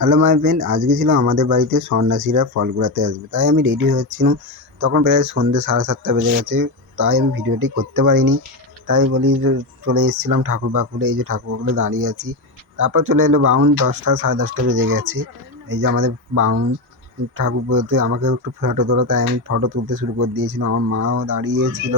Hello my friend, আজকে ছিল আমাদের বাড়িতে সন্ন্যাসীরা ফল কুড়াতে আসবে, তাই আমি রেডি হচ্ছিলাম। তখন প্রায় সন্ধ্যে 7:30 বেজে গেছে, তাই আমি ভিডিওটি করতে পারিনি। তাই বলি যে চলে এসেছিলাম ঠাকুর বাকুড়ে, এই যে ঠাকুর বাকুড়ে দাঁড়িয়ে আছি। তারপর চলে এলো বাউন, 10টা 10:30 বেজে গেছে। এই যে আমাদের বাউন ঠাকুর বলতে আমাকে একটু ফটো তোলো, তাই আমি ফটো তুলতে শুরু করে দিয়েছিলাম। আমার মাও দাঁড়িয়েছিল।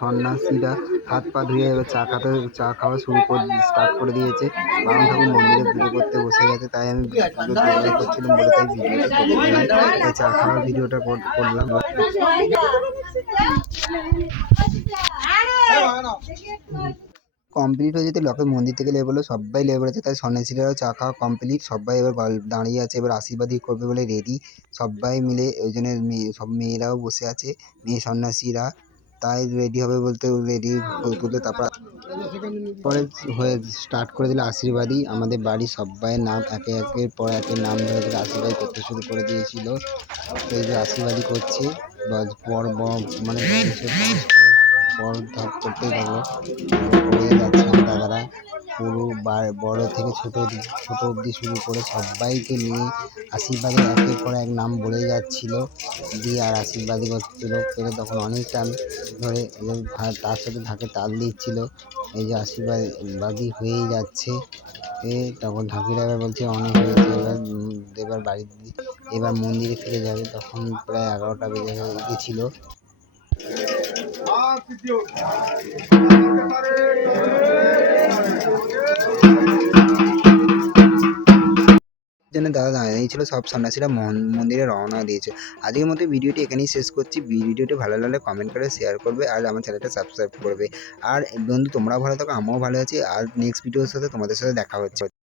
সন্ন্যাসীরা হাত পা ধুয়ে এবার চা খাওয়া স্টার্ট করে দিয়েছে। বামুন ঠাকুর মন্দিরে পুজো করতে বসে গেছে, তাই আমি পুজো জোগাড় করছিলাম বলে তাই ভিডিওটা করতে নাই, তাই চা খাওয়ার ভিডিওটা করলাম। কমপ্লিট হয়ে যেতে লোকে মন্দির থেকে লেবে বললো, সবাই লেবে পড়েছে। তাই সন্ন্যাসীরাও চা খাওয়া কমপ্লিট, সবাই এবার দাঁড়িয়ে আছে, এবার আশীর্বাদই করবে বলে রেডি সবাই মিলে। ওই জন্য সব মেয়েরাও বসে আছে, মেয়ে সন্ন্যাসীরা, তাই রেডি হবে বলতে রেডি তুলতে। তারপর পরে হয়ে স্টার্ট করে দিল আশীর্বাদী। আমাদের বাড়ির সবাইয়ের নাম একের পর একের নাম ধরে ধরে আশীর্বাদ করতে শুরু করে দিয়েছিল। তো এই যে আশীর্বাদই করছে, পর মানে পর ধাপ করতেই থাকলো, করেই যাচ্ছে দাদারা। পুরো বড় থেকে ছোট অবধি শুরু করে সবাইকে নিয়ে আশীর্বাদের একের পর এক নাম বলে যাচ্ছিল, দিয়ে আর আশীর্বাদই করছিল। পেলে তখন অনেক টান ধরে তার সাথে ঢাকে তাল দিচ্ছিল। এই যে আশীর্বাদী হয়েই যাচ্ছে। তখন ঠাকুর এবার বলছে অনেক হয়েছে, এবার এবার মন্দিরে ফিরে যাবে। তখন প্রায় 11টা বেজে গেছিল। জন্য দাদা দাঁড়িয়েছিল, সব সন্ন্যাসীরা মন্দিরে রওনা দিয়েছে। আজকের মতো ভিডিওটি এখানেই শেষ করছি। ভিডিওটি ভালো লাগলে কমেন্ট করে শেয়ার করবে, আর আমার চ্যানেলটা সাবস্ক্রাইব করবে। আর বন্ধু, তোমরাও ভালো থাকো, আমিও ভালো আছি। আর নেক্সট ভিডিওর সাথে তোমাদের সাথে দেখা হচ্ছে।